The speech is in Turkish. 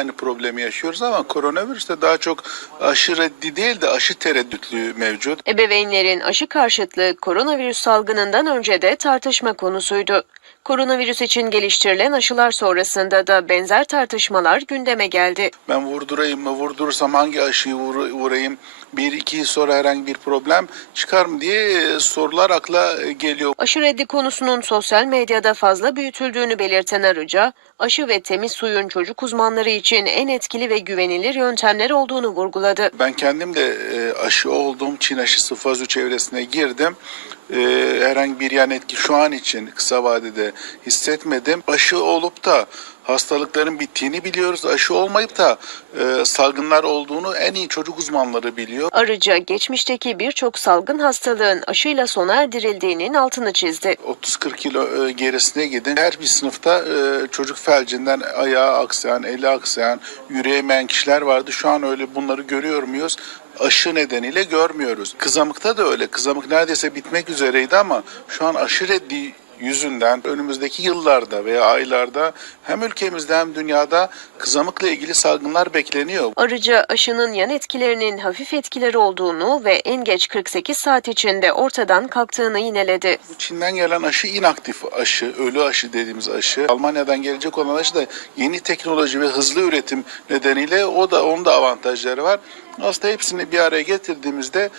Aynı problemi yaşıyoruz ama koronavirüste daha çok aşı reddi değil de aşı tereddütlüğü mevcut. Ebeveynlerin aşı karşıtlığı koronavirüs salgınından önce de tartışma konusuydu. Koronavirüs için geliştirilen aşılar sonrasında da benzer tartışmalar gündeme geldi. Ben vurdurayım mı, vurdurursam hangi aşıyı vur- vurayım, bir iki yıl sonra herhangi bir problem çıkar mı diye e, sorular akla e, geliyor. Aşı reddi konusunun sosyal medyada fazla büyütüldüğünü belirten Arıca, aşı ve temiz suyun çocuk uzmanları için en etkili ve güvenilir yöntemler olduğunu vurguladı. Ben kendim de e, aşı olduğum Çin aşısı faz 3 evresine girdim. E, herhangi bir yan etki şu an için kısa vadede hissetmedim. Aşı olup da hastalıkların bittiğini biliyoruz. Aşı olmayıp da e, salgınlar olduğunu en iyi çocuk uzmanları biliyor. Arıca, geçmişteki birçok salgın hastalığın aşıyla sona erdirildiğinin altını çizdi. 30-40 kilo e, gerisine gidin. Her bir sınıfta e, çocuk felcinden ayağı aksayan, eli aksayan, yürüyemeyen kişiler vardı. Şu an öyle bunları görüyor muyuz? Aşı nedeniyle görmüyoruz. Kızamıkta da öyle. Kızamık neredeyse bitmek üzereydi ama şu an aşı reddi yüzünden önümüzdeki yıllarda veya aylarda hem ülkemizde hem dünyada kızamıkla ilgili salgınlar bekleniyor. Arıca aşının yan etkilerinin hafif etkileri olduğunu ve en geç 48 saat içinde ortadan kalktığını yineledi. Çin'den gelen aşı inaktif aşı, ölü aşı dediğimiz aşı. Almanya'dan gelecek olan aşı da yeni teknoloji ve hızlı üretim nedeniyle o da onun da avantajları var. Aslında hepsini bir araya getirdiğimizde